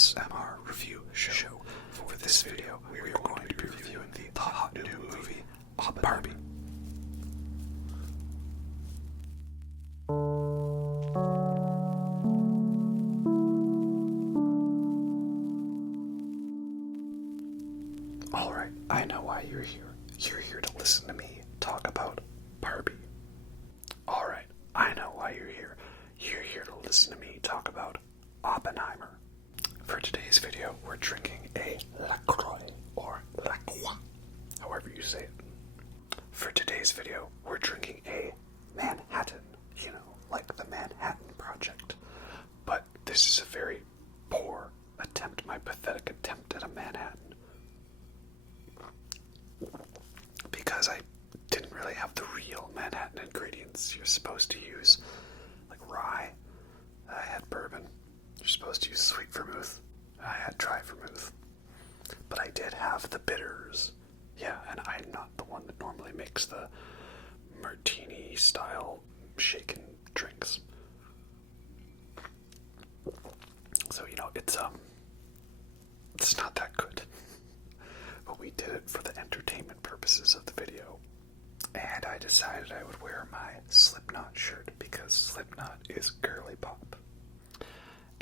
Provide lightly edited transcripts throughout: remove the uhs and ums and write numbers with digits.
ASMR review show. For this video, we are going to be reviewing the hot new movie, Barbie. Alright, I know why you're here. You're here to listen to me talk about Barbie. Alright, I know why you're here. You're here to listen to me talk about Oppenheimer. For today's video, we're drinking a LaCroix, or LaCroix, however you say it. For today's video, we're drinking a Manhattan, like the Manhattan Project. But this is a very poor attempt, my pathetic attempt at a Manhattan. Because I didn't really have the real Manhattan ingredients you're supposed to use, like rye. I had bourbon. You're supposed to use sweet vermouth. I had dry vermouth. But I did have the bitters. Yeah, and I'm not the one that normally makes the martini-style shaken drinks. So, it's not that good. But we did it for the entertainment purposes of the video. And I decided I would wear my Slipknot shirt because Slipknot is girly pop.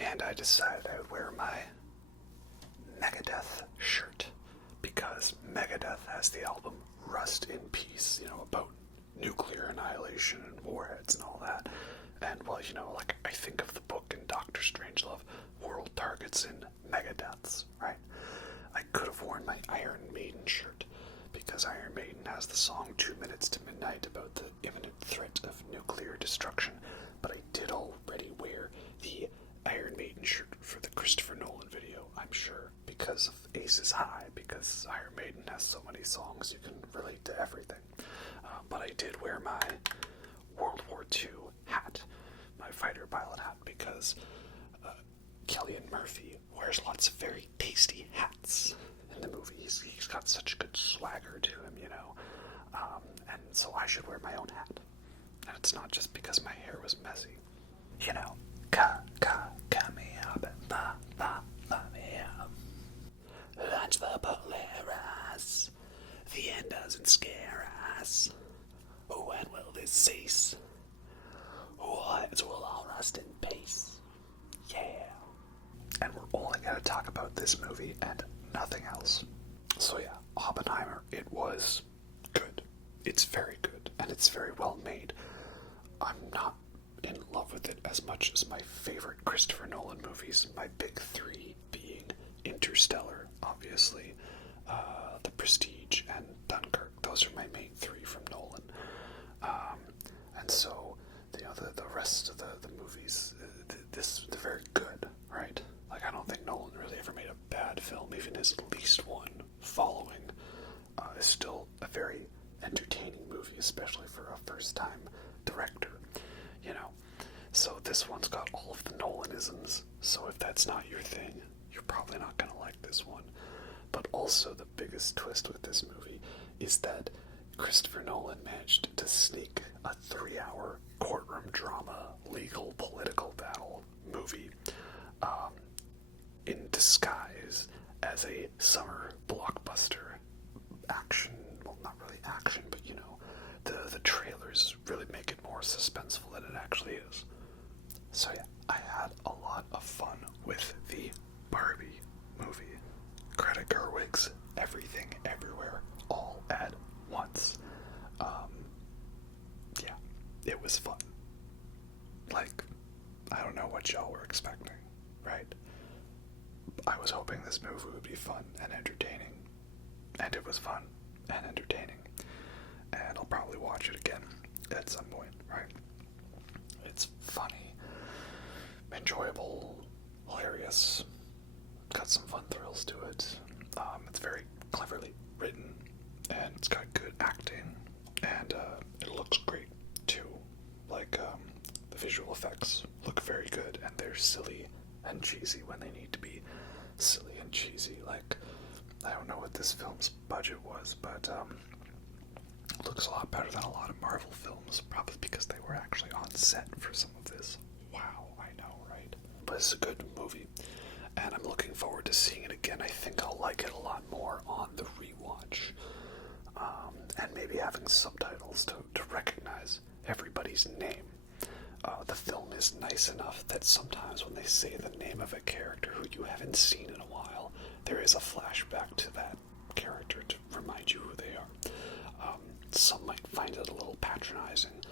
And I decided I would wear my Megadeth shirt because Megadeth has the album Rust in Peace, about nuclear annihilation and warheads and all that. And, I think of the book in Doctor Strangelove, World Targets in Megadeths, right? I could have worn my Iron Maiden shirt because Iron Maiden has the song 2 Minutes to Midnight about the imminent threat of nuclear destruction, but I did already wear the Iron Maiden shirt for the Christopher Nolan video, I'm sure, because of Aces High, because Iron Maiden has so many songs you can relate to everything. But I did wear my World War II hat, my fighter pilot hat, because Cillian Murphy wears lots of very tasty hats in the movie. He's got such good swagger to him, and so I should wear my own hat. And it's not just because my hair was messy. Come here, ba me up. Launch the Polaris. The end doesn't scare us. When will this cease? What will all rust in peace? Yeah. And we're only going to talk about this movie and nothing else. So yeah, Oppenheimer, it was good. It's very good, and it's very well made. I'm not in love with it as much as my favorite Christopher Nolan movies, my big three being Interstellar, obviously, The Prestige, and Dunkirk. Those are my main three from Nolan. And so, the rest of the movies, they're very good, right? I don't think Nolan really ever made a bad film. Even his least one, Following, is still a very entertaining movie, especially for a first-time director, So this one's got all of the Nolanisms, so if that's not your thing, you're probably not going to like this one. But also the biggest twist with this movie is that Christopher Nolan managed to sneak a 3-hour courtroom drama, legal, political battle movie in disguise as a summer blockbuster action. Well, not really action, but the trailers really make it more suspenseful than it actually is. So yeah, I had a lot of fun with the Barbie movie. Greta Gerwig's Everything Everywhere All at Once. Yeah, it was fun. I don't know what y'all were expecting, right? I was hoping this movie would be fun and entertaining, and it was fun and entertaining, and I'll probably watch it again at some point, right? It's funny, enjoyable, hilarious, got some fun thrills to it. It's very cleverly written, and it's got good acting, and it looks great too. The visual effects look very good, and they're silly and cheesy when they need to be silly and cheesy. I don't know what this film's budget was, but it looks a lot better than a lot of Marvel films, probably because they were actually on set for some of this. Wow, I know, right? But it's a good movie, and I'm looking forward to seeing it again. I think I'll like it a lot more on the rewatch. And maybe having subtitles to recognize everybody's name. The film is nice enough that sometimes when they say the name of a character who you haven't seen in a while, there is a flashback to that character to remind you who they are. Some might find it a little patronizing,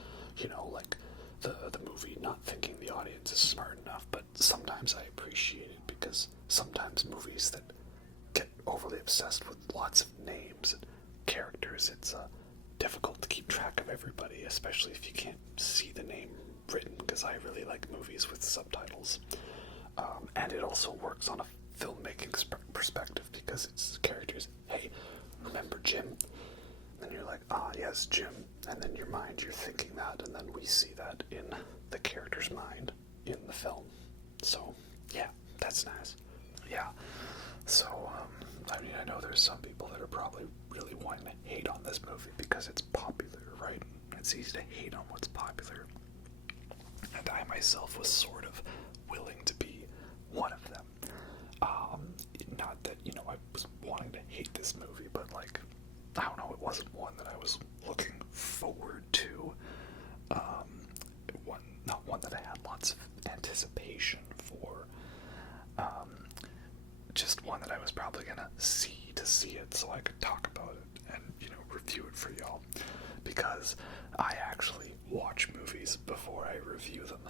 like the movie not thinking the audience is smart enough, but sometimes I appreciate it because sometimes movies that get overly obsessed with lots of names and characters, it's difficult to keep track of everybody, especially if you can't see the name written, because I really like movies with subtitles. And it also works on a filmmaking perspective because it's characters, hey, remember Jim? And you're like, yes, Jim. And then your mind, you're thinking that, and then we see that in the character's mind in the film. So, yeah, that's nice. Yeah, so, I know there's some people that are probably really wanting to hate on this movie because it's popular, right? It's easy to hate on what's popular. And I myself was sort of willing to be one of them. Not that, I was wanting to hate this movie, but I don't know, it wasn't one that I was looking forward to. Not one that I had lots of anticipation for. Just one that I was probably gonna see to see it so I could talk about it and, review it for y'all. Because I actually watch movies before I review them.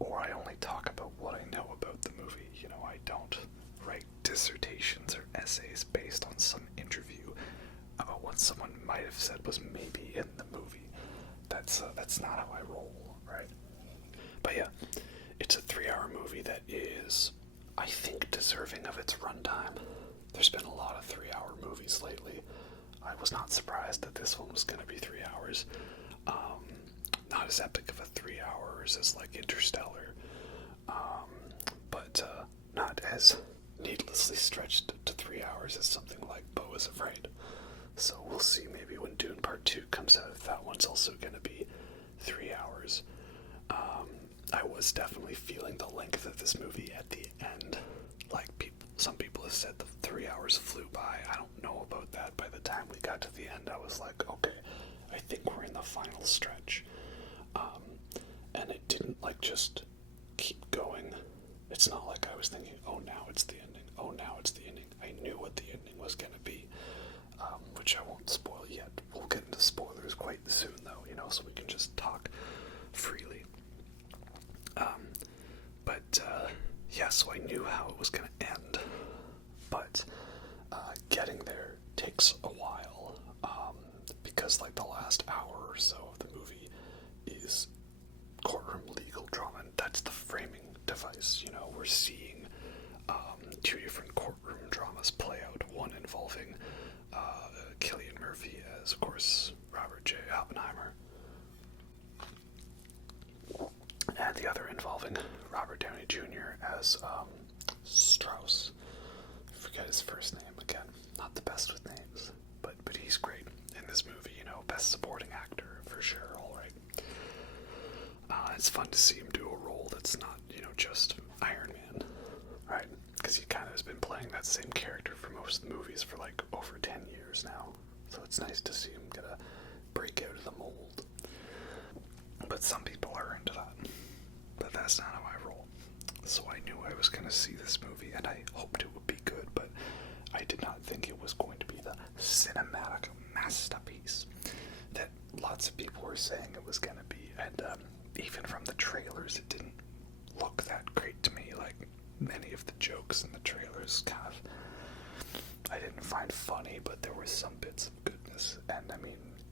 Or I only talk about what I know about the movie. I don't write dissertations or essays based on some interview about what someone might have said was maybe in the movie. That's not how I roll, right? But yeah, it's a 3-hour movie that is, I think, deserving of its runtime. There's been a lot of 3-hour movies lately. I was not surprised that this one was going to be 3 hours. Not as epic of a 3 hours as Interstellar, but not as needlessly stretched to 3 hours as something like Beau is Afraid. So we'll see maybe when Dune Part 2 comes out if that one's also going to be 3 hours. I was definitely feeling the length of this movie at the end. Some people have said the 3 hours flew by. I don't know about that. By the time we got to the end, I was like, okay, I think we're in the final stretch. And it didn't just keep going. It's not like I was thinking, oh, now it's the ending. Oh, now it's the ending. I knew what the ending was going to be, which I won't spoil yet. We'll get into spoilers quite soon, though, so we can just talk freely. Yeah, so I knew how it was going to end, but getting there takes a while, because the last hour or so of the movie is courtroom legal drama, and that's the framing device. We're seeing two different courtroom dramas play out, one involving Cillian Murphy as, of course, Robert J. Oppenheimer, and the other involving Robert Downey Jr. as Strauss. I forget his first name again. Not the best with names, but he's great in this movie. Best supporting actor for sure. All right. It's fun to see him do a role that's not, just Iron Man, right? Because he kind of has been playing that same character for most of the movies for over 10 years now. So it's nice to see him get a break out of the mold. But some people are into that. But that's not how I roll. So I knew I was going to see this movie, and I hoped it would be good, but I did not think it was going to be the cinematic masterpiece that lots of people were saying it was going to be. And even from the trailers, it didn't look that great to me. Many of the jokes in the trailers I didn't find funny, but there were some bits of goodness. And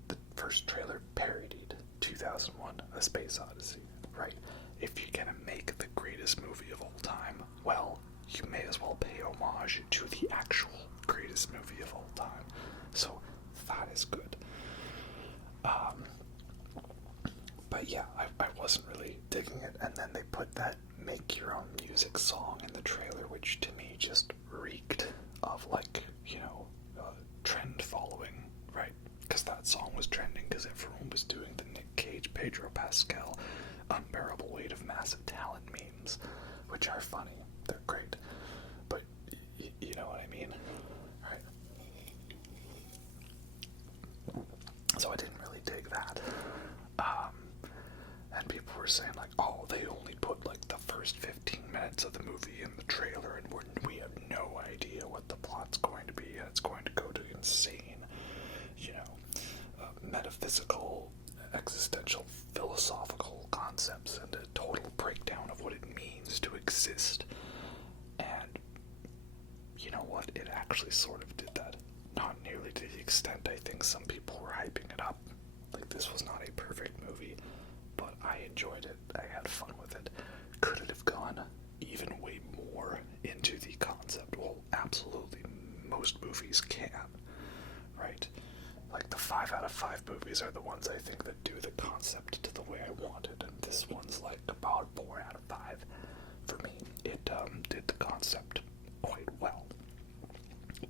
the first trailer parodied 2001: A Space Odyssey, right? If you're gonna make the greatest movie of all time, well, you may as well pay homage to the actual greatest movie of all time. So that is good. But yeah, I wasn't really digging it. And then they put that Make Your Own Music song in the trailer, which to me just reeked of trend following, right? Because that song was trending because everyone was doing the Nick Cage, Pedro Pascal, Unbearable Weight of Massive Talent memes, which are funny. They're great. But You know what I mean? Right. So I didn't really dig that. And people were saying like, oh, they only put like the first 15 minutes of the movie in the trailer, and we have no idea what the plot's going to be, and it's going to go to insane, metaphysical, existential, philosophical concepts, and a total breakdown of what it means to exist. And you know what? It actually sort of did that. Not nearly to the extent I think some people were hyping it up. Like, this was not a perfect movie, but I enjoyed it. I had fun with it. Could it have gone even way more into the concept? Well, absolutely. Most movies can, right? Like, the 5 out of 5 movies are the ones I think that do the concept to the way I want it, and this one's like about 4 out of 5. For me, it did the concept quite well,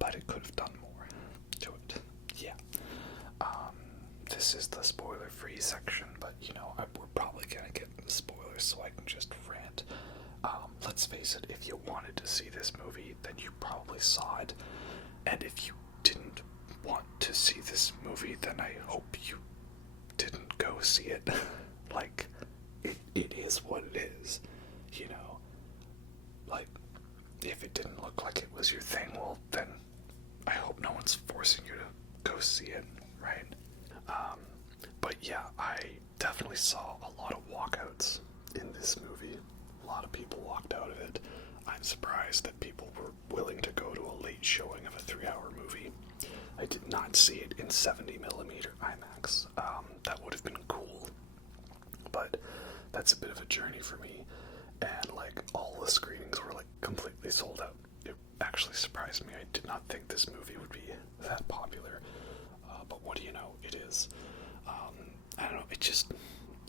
but it could have done more to it. Yeah. This is the spoiler-free section, but we're probably gonna get into spoilers, so I can just rant. Let's face it, if you wanted to see this movie, then you probably saw it, and if you didn't want to see this movie, then I hope you didn't go see it. Like, it is what it is, Like, if it didn't look like it was your thing, well, then I hope no one's forcing you to go see it, right? But yeah, I definitely saw a lot of walkouts in this movie. A lot of people walked out of it. I'm surprised that people were willing to go to a late showing of a 3-hour movie. I did not see it in 70mm IMAX. That would have been cool, but that's a bit of a journey for me. And like, all the screenings were like completely sold out. It actually surprised me. I did not think this movie would be that popular, but what do you know? It is. I don't know.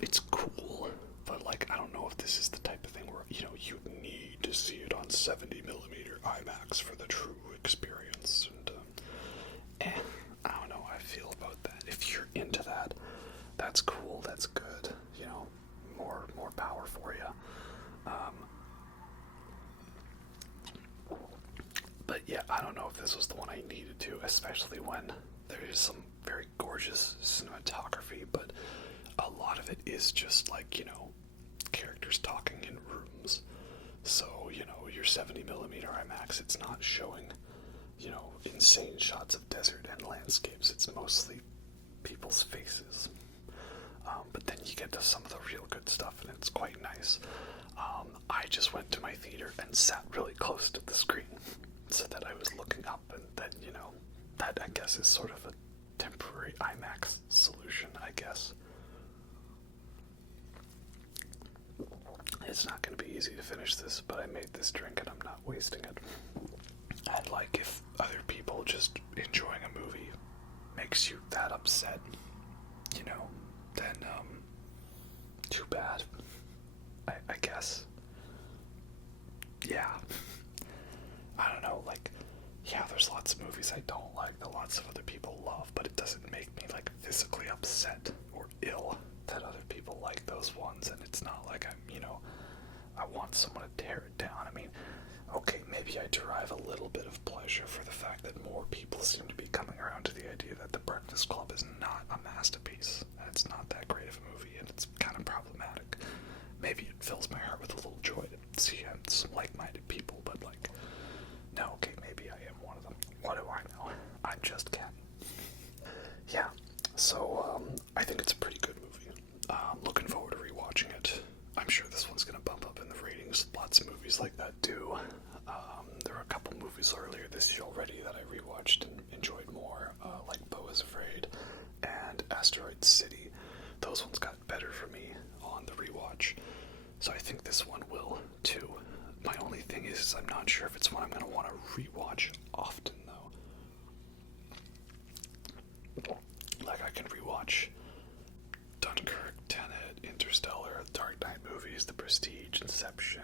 It's cool, but like, I don't know if this is the type of thing where you need to see it on 70mm IMAX for the true experience. And I don't know how I feel about that. If you're into that, that's cool. That's good. More power for you. But yeah, I don't know if this was the one I needed to, especially when there is some very gorgeous cinematography, but a lot of it is just like, characters talking in rooms. So, your 70mm IMAX, it's not showing, insane shots of desert and landscapes. It's mostly people's faces. But then you get to some of the real good stuff, and it's quite nice. I just went to my theater and sat really close to the screen so that I was looking up, and then, that I guess is sort of a temporary IMAX solution, I guess. It's not going to be easy to finish this, but I made this drink and I'm not wasting it. And like, if other people just enjoying a movie makes you that upset, then too bad, I guess. Yeah. I don't know, like, yeah, there's lots of movies I don't like that lots of other people love, but it doesn't make me like physically upset or ill that other people like those ones, and it's not like I'm, I want someone to tear it down. I mean, okay, maybe I derive a little bit of pleasure for the fact that more people seem to be coming around to the idea that The Breakfast Club is not a masterpiece, and it's not that great of a movie, and it's kind of problematic. Maybe it fills my heart with a little joy to see some like-minded people, but like, no, okay, maybe I am one of them. What do I know? I'm just Cat. Yeah, so I think it's a pretty good movie. Looking forward to rewatching it. I'm sure this one's going to bump up in the ratings. Lots of movies like that do. There were a couple movies earlier this year already that I rewatched and enjoyed more, like Beau is Afraid and Asteroid City. Those ones got better for me on the rewatch, so I think this one will too. My only thing is I'm not sure if it's one I'm going to want to rewatch often, though. Like, I can rewatch Dunkirk, Tenet, Interstellar, Dark Knight movies, The Prestige, Inception,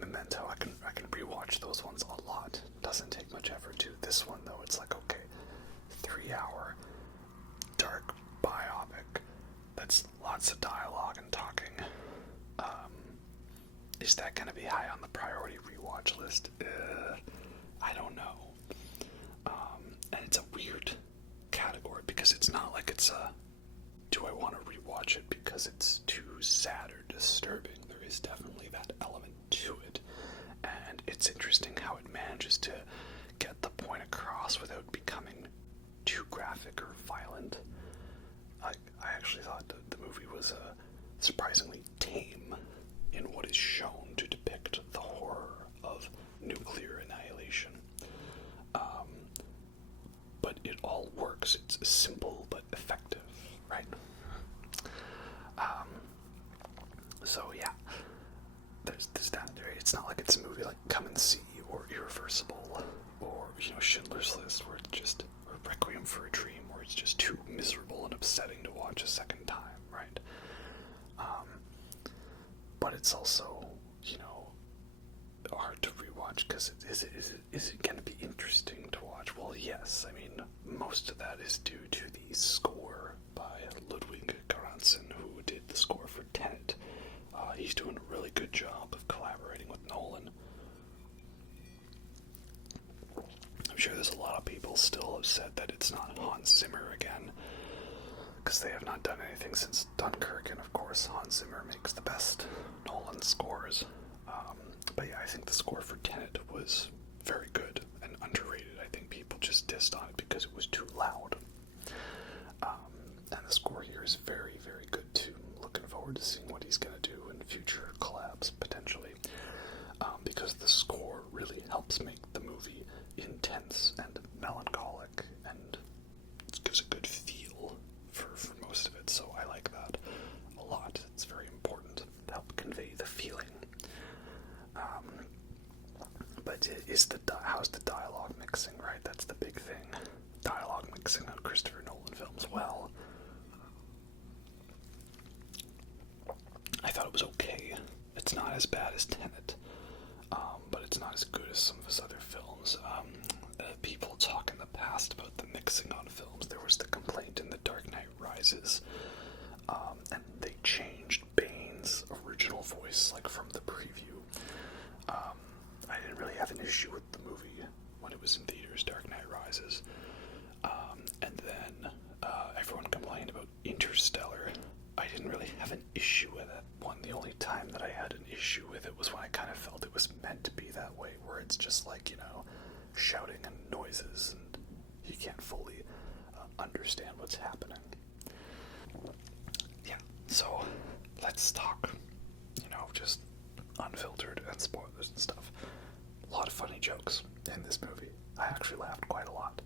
Memento. I can rewatch those ones a lot. Doesn't take much effort to. This one, though, it's like, okay, 3-hour dark biopic that's lots of dialogue and talking. Is that going to be high on the priority rewatch list? I don't know. And it's a weird category because it's not like it's a, do I want to rewatch it because it's too sad or disturbing? There is definitely that element to it. And it's interesting how it manages to get the point across without becoming too graphic or violent. I actually thought the movie was surprisingly tame in what is shown to depict the horror of nuclear annihilation. But it all works. It's simple but effective, right? So yeah, there's that. It's not like it's a movie like Come and See or Irreversible or Schindler's List, where it's just, or Requiem for a Dream, where it's just too miserable and upsetting to watch a second time, right? But it's also hard to rewatch because is it going to be interesting to watch? Well, yes. I mean, most of that is due to the score by Ludwig Göransson, who did the score for Tenet. He's doing a really good job of collaborating with Nolan. I'm sure there's a lot of people still upset that it's not Hans Zimmer again, because they have not done anything since Dunkirk, and of course Hans Zimmer makes the best Nolan scores. But yeah, I think the score for Tenet was very good and underrated. I think people just dissed on it because it was too loud. And the score here is very, very good too. I'm looking forward to seeing what he's going to do in future collabs, potentially. Because the score really helps make the movie intense and melancholic, and it gives a good feel for most of it, so I like that a lot. It's very important to help convey the feeling. But how's the dialogue mixing, right? That's the big thing. Dialogue mixing on Christopher Nolan films. Well, I thought it was okay. It's not as bad as Tenet, but it's not as good as some of his other films. People talk in the past about the mixing on films. There was the complaint in The Dark Knight Rises, and they changed Bane's original voice, like from the preview. I didn't really have an issue with the movie when it was in theaters, Dark Knight Rises. And then everyone complained about Interstellar. I didn't really have an issue with it. The only time that I had an issue with it was when I kind of felt it was meant to be that way, where it's just like, shouting and noises, and you can't fully understand what's happening. Yeah, so let's talk, just unfiltered and spoilers and stuff. A lot of funny jokes in this movie. I actually laughed quite a lot.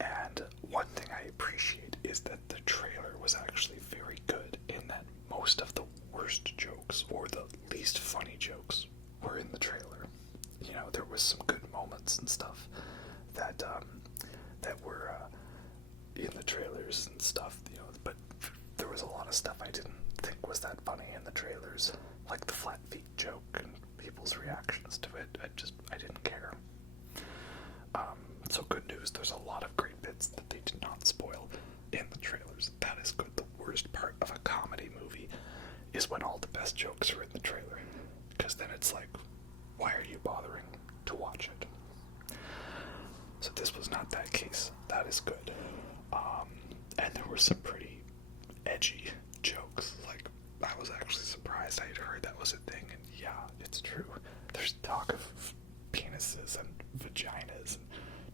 And one thing I appreciate is that the trailer was actually very good in that most of the worst jokes or the least funny jokes were in the trailer. There was some good moments and stuff that were in the trailers and stuff, but there was a lot of stuff I didn't think was that funny in the trailers, like the flat feet joke and people's reactions to it. I didn't care. So good news, there's a lot of great bits that they did not spoil in the trailers. That is good. The worst part of a comedy movie is when all the best jokes are in the trailer, because then it's like, why are you bothering to watch it? So this was not that case. That is good. And there were some pretty edgy jokes. Like, I was actually surprised I had heard that was a thing, and yeah, it's true. There's talk of penises and vaginas and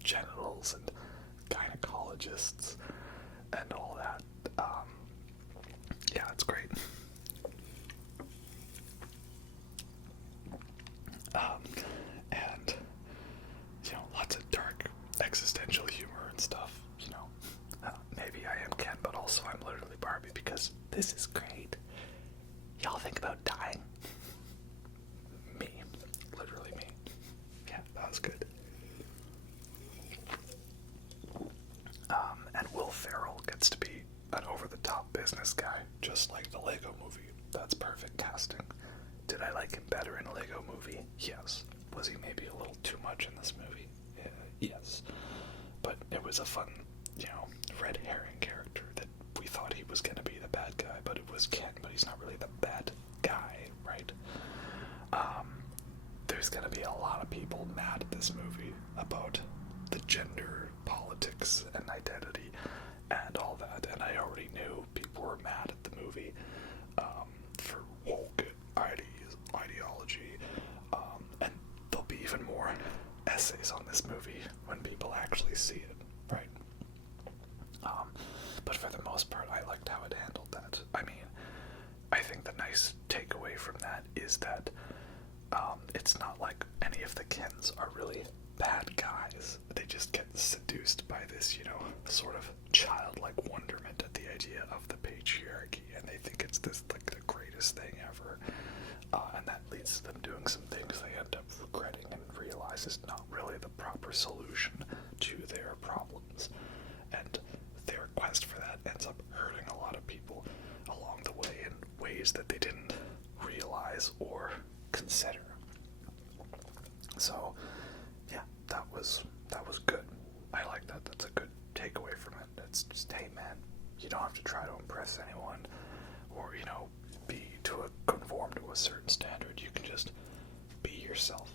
genitals and gynecologists and all that. Yeah, it's great. And lots of dark existential humor and stuff. Maybe I am Ken, but also I'm literally Barbie, because this is great. Y'all think about dying? Me. Literally me. Yeah, that was good. And Will Ferrell gets to be an over-the-top business guy, just like the Lego movie. That's perfect casting. Did I like him better in a Lego movie? Yes. Was he maybe a little too much in this movie? Yes. But it was a fun, red herring character that we thought he was going to be the bad guy, but it was Ken, but he's not really the bad guy, right? there's gonna be a lot of people mad at this movie about the gender politics and identity and all that, and I already knew people were mad at the movie for woke ideology, and there'll be even more essays on this movie when people actually see it, right? But for the most part, I liked how it handled that. I mean, I think the nice takeaway from that is that it's not like any of the Kens are really bad guys. They just get seduced by this, sort of childlike wonderment at the idea of the patriarchy, and they think it's this like the greatest thing ever. And that leads to them doing some things they end up regretting and realize is not really the proper solution to their problems. And their quest for that ends up hurting a lot of people along the way in ways that they didn't realize or consider. So, yeah, that was good. I like that. That's a good takeaway from it. It's just, hey man, you don't have to try to impress anyone or, conform to a certain standard. You can just be yourself.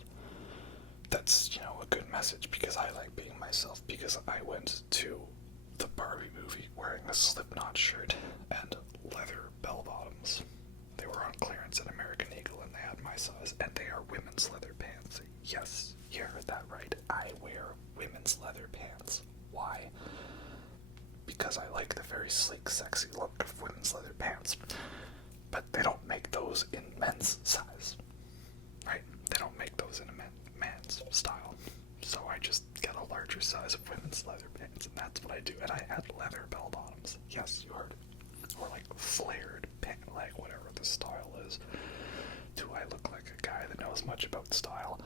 That's, a good message, because I like being myself, because I went to the Barbie movie wearing a Slipknot shirt and leather bell bottoms. They were on clearance at American Eagle and they had my size, and they are women's leather pants. Yes, you heard that right. I wear women's leather pants. Why? Because I like the very sleek, sexy look of women's leather pants. But they don't make those in men's size, right? They don't make those in a man's style. So I just get a larger size of women's leather pants, and that's what I do. And I had leather bell bottoms. Yes, you heard it. Or like flared pant, like whatever the style is. Do I look like a guy that knows much about style?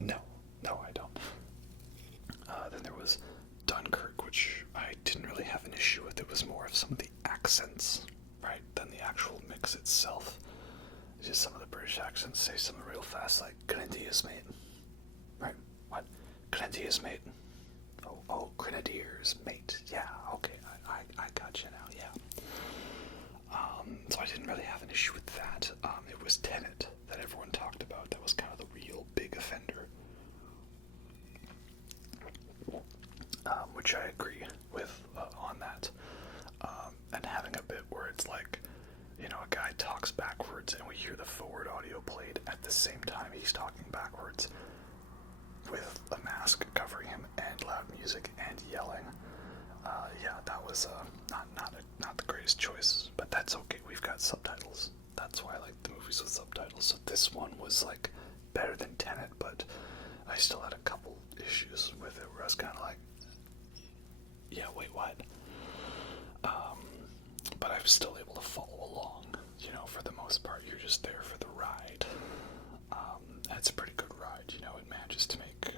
No, I don't. Then there was Dunkirk, which I didn't really have an issue with. It was more of some of the accents, right, than the actual mix itself. Just some of the British accents say something real fast, like Grenadiers, mate. Right? What? Grenadiers, mate. Oh, Grenadiers, mate. Yeah, okay, I got you now, yeah. So I didn't really have an issue with that. It was Tenet that everyone talked about. That was kind of the real big offender. Which I agree with on that. And having a bit where it's like, a guy talks backwards and we hear the forward audio played at the same time he's talking backwards with a mask covering him and loud music and yelling. Yeah, that was not the greatest choice, but that's okay. We've got subtitles. That's why I like the movies with subtitles. So this one was like better than Tenet, but I still had a couple issues with it where I was kind of like, yeah, wait, what? But I was still able to follow along. For the most part, you're just there for the ride. And it's a pretty good ride. It manages to make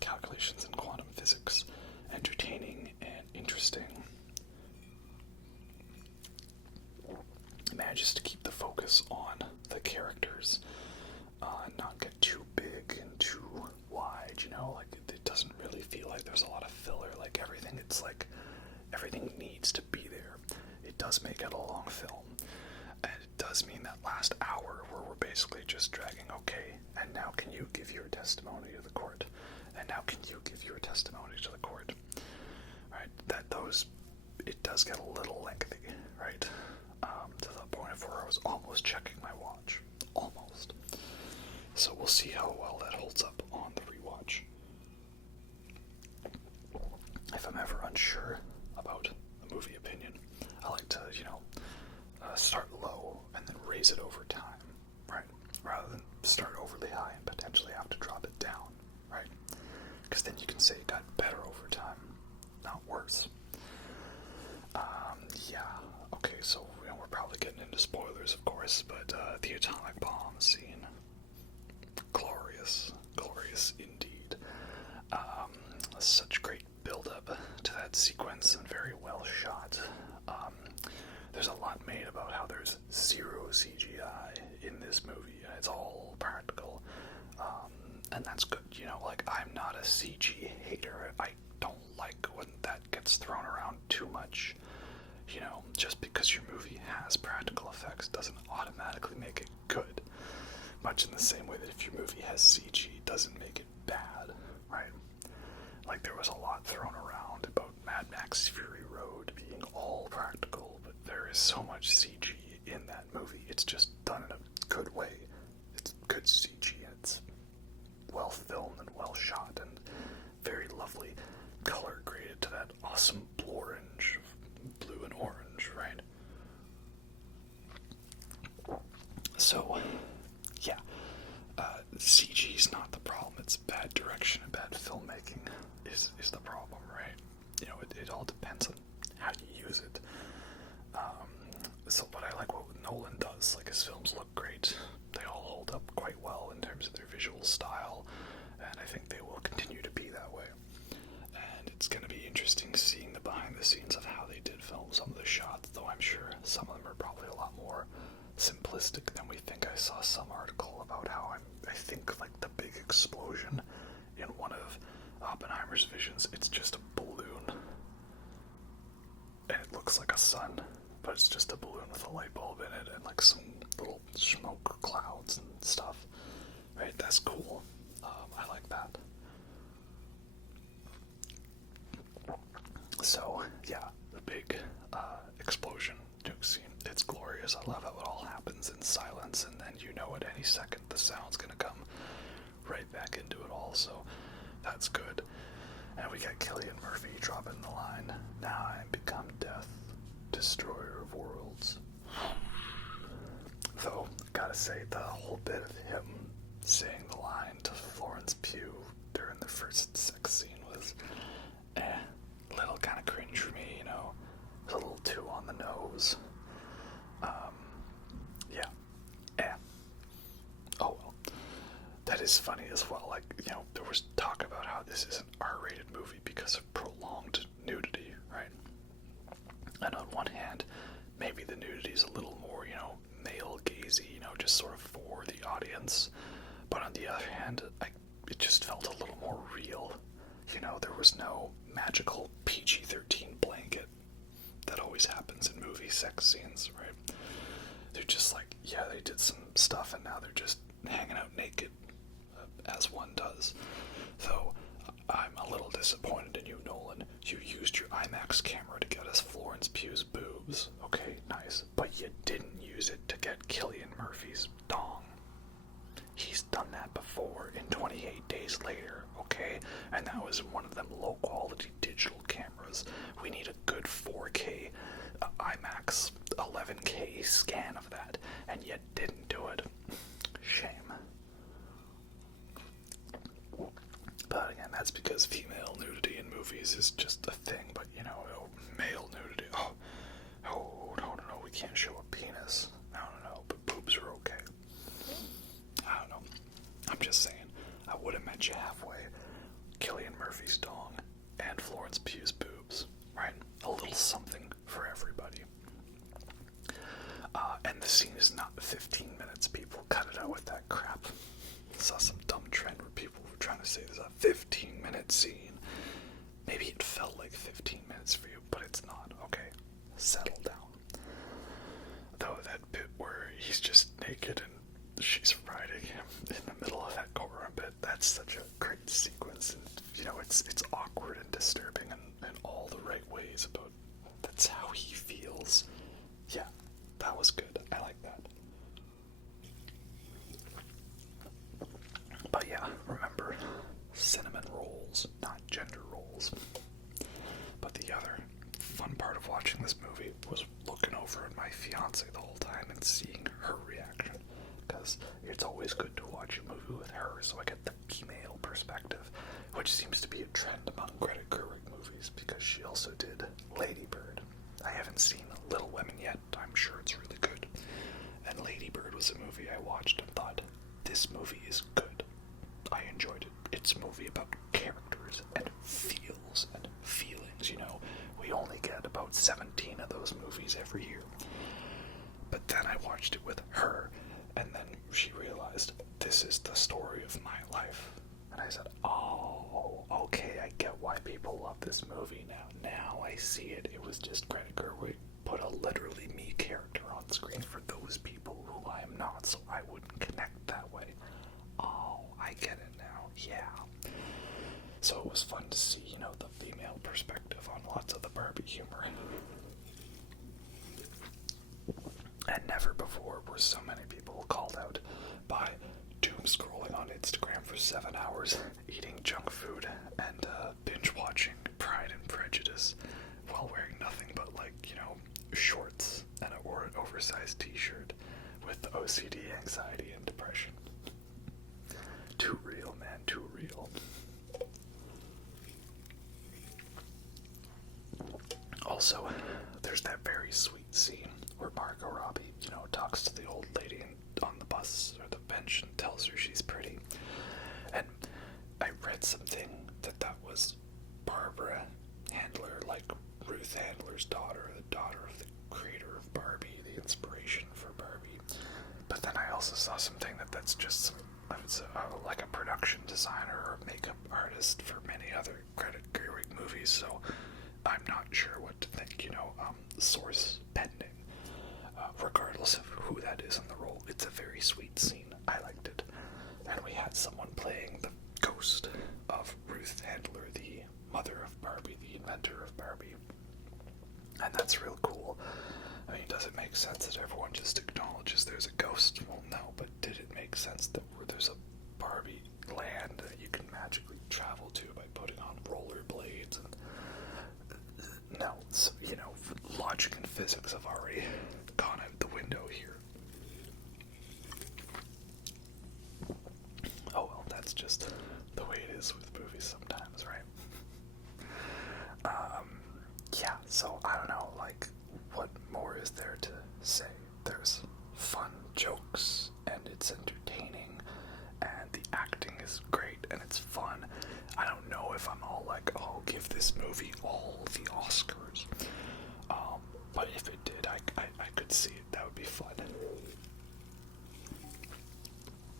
calculations in quantum physics entertaining and interesting. It manages to keep the focus on the characters, not get too big and too wide. It doesn't really feel like there's a lot of filler. Like everything needs to be there. It does make it a long film, and it does mean that last hour where we're basically just dragging, okay, and now can you give your testimony to the court, and now can you give your testimony to the court, right? It does get a little lengthy, right? To the point of where I was almost checking my watch, almost. So we'll see how well that holds up on the rewatch. If I'm ever unsure about a movie opinion, I like to, start low and then raise it over time, right? Rather than start overly high and potentially have to drop it down, right? Because then you can say it got better over time, not worse. Yeah, okay, so we're probably getting into spoilers, of course, but the atomic bomb scene, glorious indeed. Such great build-up to that sequence and very well shot. There's a lot made about how there's zero CGI in this movie, and it's all practical, and that's good. I'm not a CG hater. I don't like when that gets thrown around too much. Just because your movie has practical effects doesn't automatically make it good. Much in the same way that if your movie has CG, it doesn't make it bad, right? Like, there was a lot thrown around about Mad Max Fury Road being all practical, but there is so much CG in that movie. It's just done in a good way. It's good CG, and it's well filmed and well shot, and very lovely color graded to that awesome orange, blue and orange, right? So, yeah, CG is not the problem. It's bad direction and bad filmmaking is the problem, right? You know, it all depends on how you use it. But I like what Nolan does. Like, his films look great. They all hold up quite well in terms of their visual style, and I think they will continue to be that way. And it's going to be interesting seeing the behind the scenes of how they did film some of the shots, though I'm sure some of them are probably a lot more simplistic than we think. I saw some article about how I think like the big explosion in one of Oppenheimer's visions, it's just a balloon, and it looks like a sun, but it's just a balloon with a light bulb in it and like some little smoke clouds and stuff, right? That's cool. I like that. So yeah, the big explosion nuke scene, it's glorious. I love how it all happens in silence, and then you know at any second the sound's gonna come right back into it all, so that's good. And we got Cillian Murphy dropping the line, "Now I am become death, destroyer of worlds." Though, I gotta say, the whole bit of him saying the line to Florence Pugh during the first sex scene was a little kind of cringe for me, you know. It was a little too on the nose. Yeah. Oh well. That is funny as well. Like, you know, there was talk about how this is an R-rated movie because of prolonged nudity, right? And on one hand, maybe the nudity is a little more, you know, male-gazy, you know, just sort of for the audience. But on the other hand, it just felt a little more real. You know, there was no magical PG-13 blanket that always happens in movie sex scenes, right? They're just like, yeah, they did some stuff and now they're just hanging out naked, as one does. So, I'm a little disappointed in you, Nolan. You used your IMAX camera to get us Florence Pugh's boobs. Okay, nice. But you didn't use it to get Cillian Murphy's dong. He's done that before in 28 Days Later, okay? And that was one of them low-quality digital cameras. We need a good 4K IMAX 11K scan of that, and you didn't do it. Shame. But again, that's because female nudity in movies is just a thing, but you know, male nudity, no, we can't show a penis. No, but boobs are okay. I don't know. I'm just saying, I would have met you halfway. Cillian Murphy's dong and Florence Pugh's boobs, right? A little something for everybody. And the scene is not 15 minutes, people. Cut it out with that crap. I saw some dumb trend where people were trying to say there's a 15-minute scene. Maybe it felt like 15 minutes for you, but it's not. Okay, settle down. Though that bit where he's just naked and she's riding him in the middle of that courtroom bit, that's such a great sequence. And, you know, it's awkward and disturbing in all the right ways, but that's how he feels. Yeah, that was good. I like that. But yeah, remember, cinnamon rolls, not gender roles. But the other fun part of watching this movie was looking over at my fiance the whole time and seeing her reaction. Because it's always good to watch a movie with her, so I get the female perspective, which seems to be a trend among Greta Gerwig movies, because she also did Lady Bird. I haven't seen Little Women yet. I'm sure it's really good. And Lady Bird was a movie I watched and thought, this movie is good. I enjoyed it. It's a movie about characters and feels and feelings, you know. We only get about 17 of those movies every year. But then I watched it with her, and then she realized, this is the story of my life. And I said, oh, okay, I get why people love this movie now. Now I see it. It was just Greta Gerwig put a literally me character on screen for those people who I am not, so I wouldn't connect that way. so it was fun to see, the female perspective on lots of the Barbie humor. And never before were so many people called out by doom scrolling on Instagram for 7 hours, eating junk food, and binge watching Pride and Prejudice while wearing nothing but, shorts and an oversized t-shirt with OCD, anxiety, and depression. Too real, man, too real. Also, there's that very sweet scene where Margot Robbie, talks to the old lady on the bus or the bench and tells her she's pretty. And I read something that was Barbara Handler, like Ruth Handler's daughter, the daughter of the creator of Barbie, the inspiration for Barbie. But then I also saw something that's just like a production designer or makeup artist for many other Greta Gerwig movies, so I'm not sure what to think, source pending. Regardless of who that is in the role, it's a very sweet scene. I liked it. And we had someone playing the ghost of Ruth Handler, the mother of Barbie, the inventor of Barbie. And that's real cool. I mean, does it make sense that everyone just acknowledges there's a ghost? Well, no, but did it make sense that there's a Barbie land that you can magically travel to by putting on rollerblades? And no, so, logic and physics have already gone out the window here. Oh well, that's just the way it is with movies sometimes, right? Yeah, so I don't know, what more is there to say? There's fun jokes, and it's entertaining, and the acting is great, and it's fun. I don't know if I'm all I'll give this movie all the Oscars. But if it did, I could see it. That would be fun.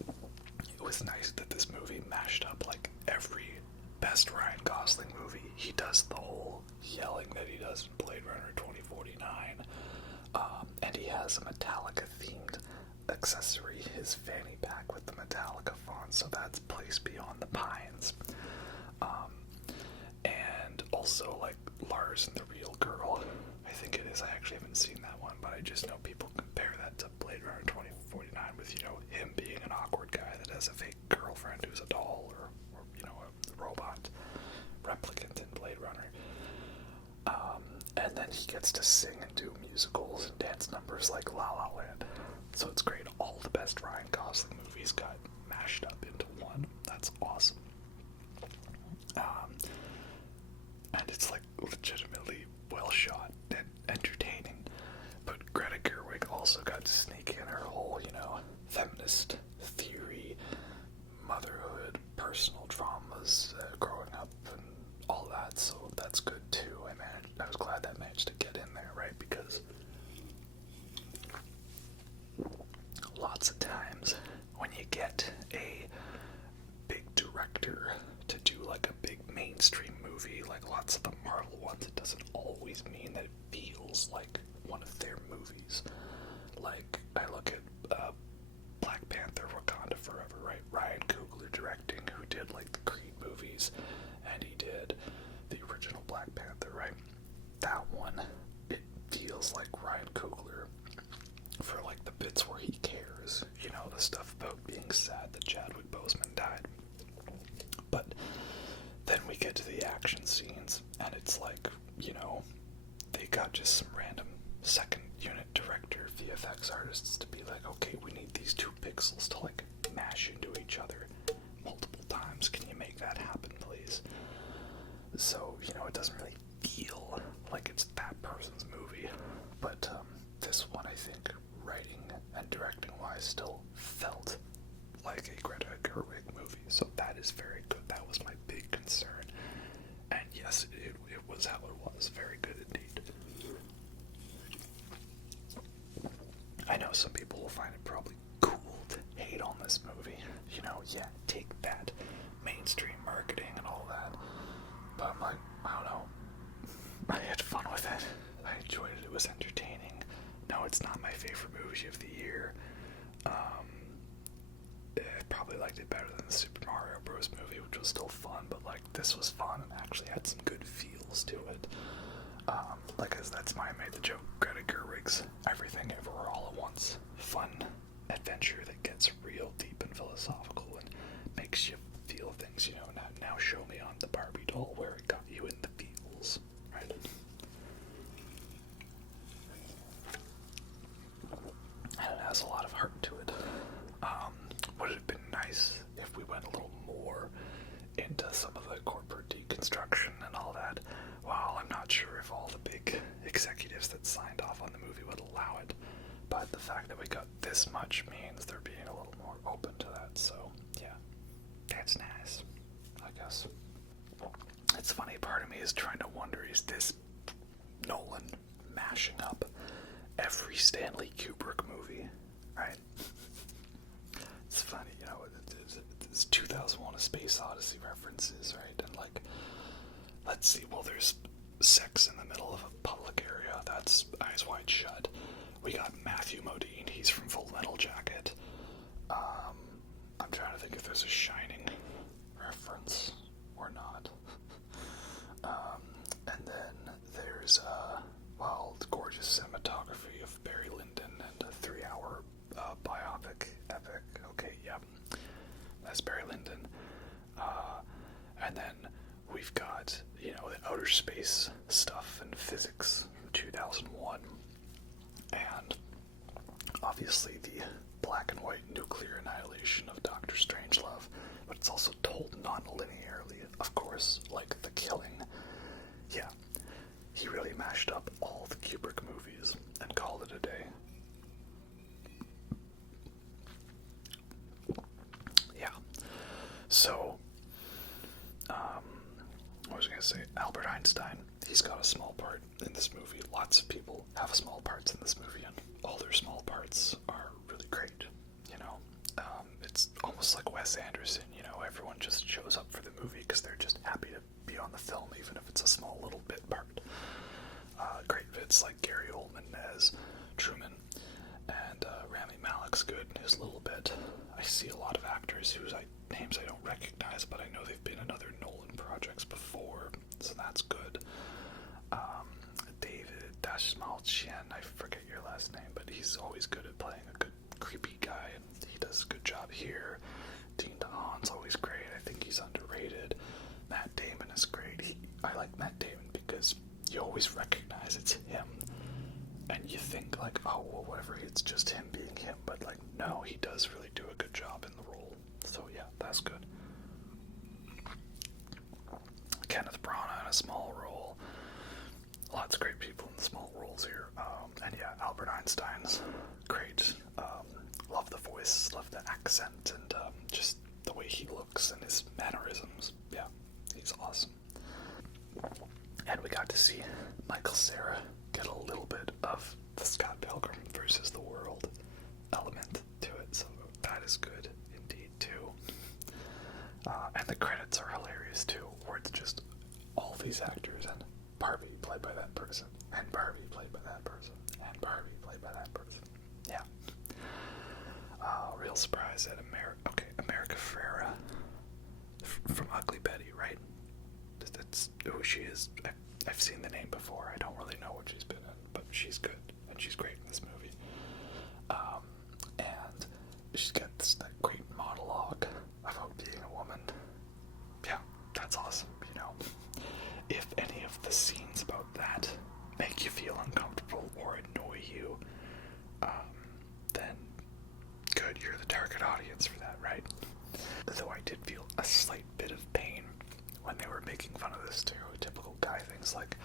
It was nice that this movie mashed up every best Ryan Gosling movie. He does the whole yelling that he does in Blade Runner 2049. And he has a Metallica themed accessory, his fanny pack with the Metallica font, so that's Place Beyond the Pines. And also Lars and the Real Girl. I think it is. I actually haven't seen that one, but I just know people compare that to Blade Runner 2049 with, him being an awkward guy that has a fake girlfriend who's a doll or a robot replicant in Blade Runner. And then he gets to sing and do musicals and dance numbers like La La Land. So it's great. All the best Ryan Gosling movies got mashed up into one. That's awesome. And it's legitimately well shot and entertaining. But Greta Gerwig also got to sneak in her whole, feminist theory, motherhood, personal traumas, growing up, and all that. So that's good too. I was glad that managed to get in there, right? Because lots of times when you get a big director to do a big mainstream movie, lots of the Marvel ones, it doesn't always mean that it feels like one of their movies. I look at Black Panther, Wakanda Forever, right? Ryan Coogler directing, who did the Creed movies, and he did the original Black Panther, right? That one, it feels like Ryan Coogler for the bits where he cares, the stuff about being sad that Chadwick Boseman died. But then we get to the action scenes, and it's they got just some random second unit director VFX artists to be okay, we need these 2 pixels to mash into each other multiple times. Can you make that happen, please? So, it doesn't really feel like it's that person's movie. But this one, I think, writing and directing wise, still felt like a Greta Gerwig movie. So that is very good. That was my big concern. And yes, it was how it was. Very good indeed. I know some people will find it probably cool to hate on this movie. Yeah, take that. Mainstream marketing and all that. But I'm I don't know. I had fun with it. I enjoyed it. It was entertaining. No, it's not my favorite movie of the year. It probably probably liked it better than the Super Mario Bros. Movie, which was still fun, but like this was fun and actually had some good feels to it. As that's why I made the joke, Greta Gerwig's Everything Everywhere All at Once. Fun adventure that gets real deep and philosophical and makes you feel things, now show me on the Barbie doll where it got you in the feels, right? And it has a lot of heart to it. Would it have been nice if we went a little more into some of the corporate deconstruction and all that? Well, I'm not sure if all the big executives that signed off on the movie would allow it, but the fact that we got this much means they're being a little more open to that, so yeah, that's nice, I guess. It's funny, part of me is trying to wonder, is this Nolan mashing up every Stanley Kubrick movie, right? It's funny, it's 2001: A Space Odyssey references, right? And let's see, well, there's sex in the middle of a public area. That's Eyes Wide Shut. We got Matthew Modine. He's from Full Metal Jacket. I'm trying to think if there's a Shining reference or not. And then there's the gorgeous cinematography of Barry Lyndon and a 3-hour biopic epic. Okay, yep, that's Barry Lyndon. And then we've got, the outer space stuff and physics from 2001. And obviously the black and white nuclear annihilation of Dr. Strangelove. But it's also told non-linearly, of course, like The Killing. Yeah, he really mashed up all the Kubrick movies and called it a day. Yeah. So, what was I going to say? Albert Einstein, he's got a small part in this movie. Lots of people have small parts in this movie, and all their small parts are really great, It's almost like Wes Anderson, everyone just shows up for the movie because they're just happy to be on the film, even if it's a small little bit part. Great bits like Gary Oldman as Truman, and Rami Malek's good in his little bit. I see a lot of actors whose names I don't recognize, but I know they've been in other Nolan projects before, so that's good. David Dashmalchian, I forget your last name, but he's always good at playing a good creepy guy, and he does a good job here. Dean DeHaan's always great. I think he's underrated. Matt Damon is great. I like Matt Damon because you always recognize it's him, and you think oh, well, whatever, it's just him being him, but no, he does really do a good job in the role. So yeah, that's good. Kenneth Branagh in a small role. Lots of great people in small roles here. And yeah, Albert Einstein's great. Love the voice, love the accent, and just the way he looks and his mannerisms. Yeah, he's awesome. And we got to see Michael Cera get a little bit of the Scott Pilgrim versus the World element to it, so that is good indeed too. And the credits are hilarious too, where it's just all these actors and Barbie played by that person, and Barbie played by that person, and Barbie played by that person. Yeah. Real surprise at America Ferrera from Ugly Betty, right? That's who she is. I've seen the name before. I don't really know what she's been in, but she's good, and she's great in this movie. And she's got that great monologue about being a woman. Yeah, that's awesome, If any of the scenes about that make you feel uncomfortable or annoy you, then good, you're the target audience for that, right? Though I did feel a slight bit of pain when they were making fun of the stereotypical guy things like,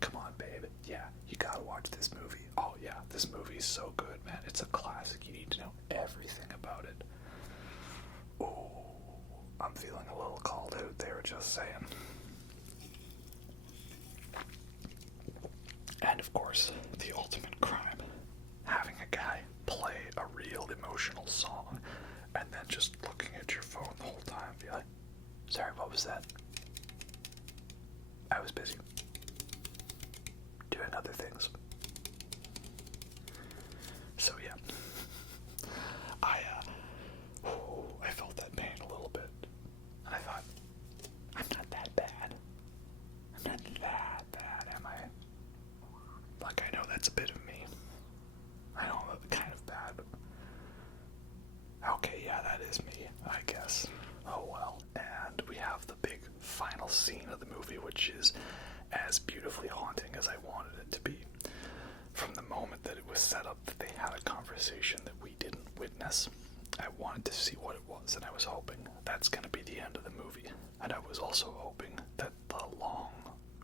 come on, babe, yeah, you gotta watch this movie. Oh yeah, this movie's so good, man. It's a classic. You need to know everything about it. Ooh, I'm feeling a little called out there, just saying. And of course, the ultimate crime, having a guy play a real emotional song and then just looking at your phone the whole time, be like, sorry, what was that? I was busy doing other things. So yeah, I felt that scene of the movie, which is as beautifully haunting as I wanted it to be. From the moment that it was set up that they had a conversation that we didn't witness, I wanted to see what it was, and I was hoping that's going to be the end of the movie. And I was also hoping that the long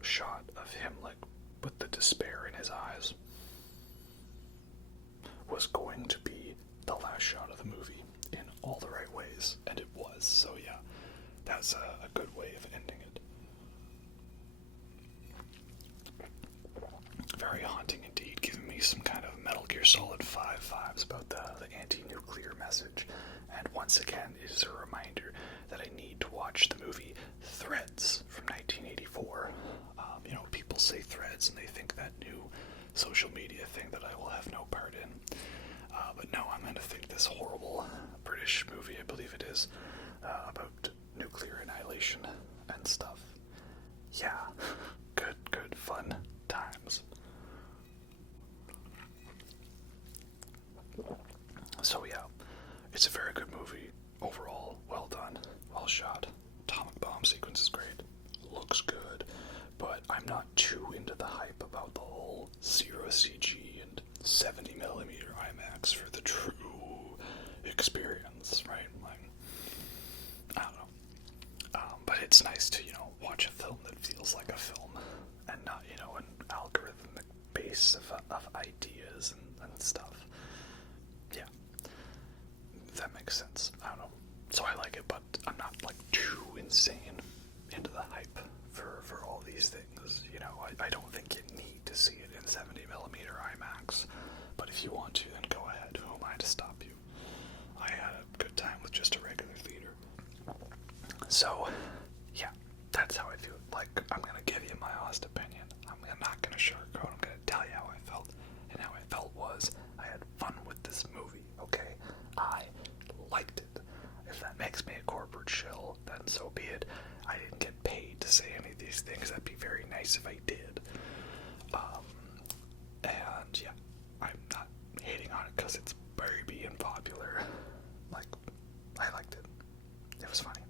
shot of him, like, with the despair in his eyes, was going to be the last shot of the movie in all the right ways, and it was. So yeah, that's a good way of ending it. Very haunting indeed, giving me some kind of Metal Gear Solid 5 vibes about the anti-nuclear message. And once again, it is a reminder that I need to watch the movie Threads from 1984. People say Threads and they think that new social media thing that I will have no part in. But no, I'm going to think this horrible British movie, I believe it is, about nuclear annihilation and stuff. Yeah, good, fun times. So yeah, it's a very good movie overall. Well done, well shot. Atomic bomb sequence is great. Looks good, but I'm not too into the hype about the whole zero CG and 70mm IMAX for the true experience, right? Like, I don't know. But it's nice to, watch a film that feels like a film and not, an algorithmic base of ideas and stuff. Yeah. That makes sense. I don't know. So I like it, but I'm not, like, too insane into the hype for all these things. I don't think you need to see it in 70mm IMAX. But if you want to, then go ahead. Who am I to stop you? I had a good time with just a regular theater. So, yeah, that's how I feel. Like, I'm going to give you my honest opinion. I'm not going to sugarcoat. I'm going to tell you how I felt. And how I felt was I had fun with this movie, okay? I liked it. If that makes me a corporate shill, then so be it. I didn't get paid to say any of these things. That'd be very nice if I did. And yeah, I'm not hating on it because it's Barbie and popular. Like, I liked it. It was funny.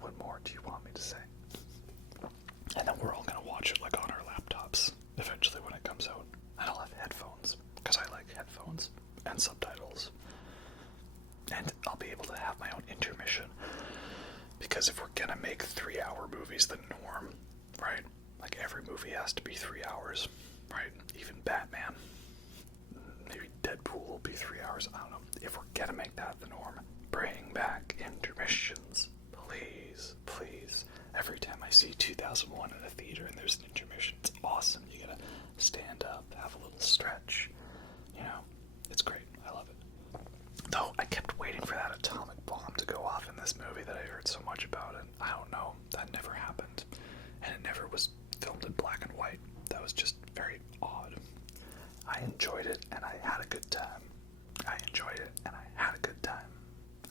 What more do you want me to say? And then we're all gonna watch it like on our laptops eventually when it comes out. And I'll have headphones because I like headphones and subtitles. And I'll be able to have my own intermission. Because if we're gonna make 3-hour movies the norm, right? Like every movie has to be 3 hours, right? Even Batman. Maybe Deadpool will be 3 hours. I don't know. If we're gonna make that the norm, bring back intermissions. Please, please. Every time I see 2001 in a theater and there's an intermission, it's awesome. You gotta stand up, have a little stretch. It's great. I love it. Though I kept waiting for that atomic bomb to go off in this movie that I heard so much about, and I don't know, that never happened. And it never was filmed in black and white. That was just very odd. I enjoyed it, and I had a good time. I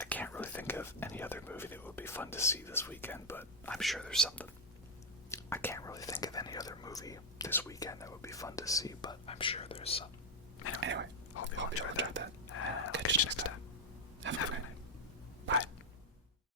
can't really think of any other movie that would be fun to see this weekend, but I'm sure there's something. I can't really think of any other movie this weekend that would be fun to see, but I'm sure there's some. Anyway, hope you enjoyed that. And I'll catch you next time. Have a good night.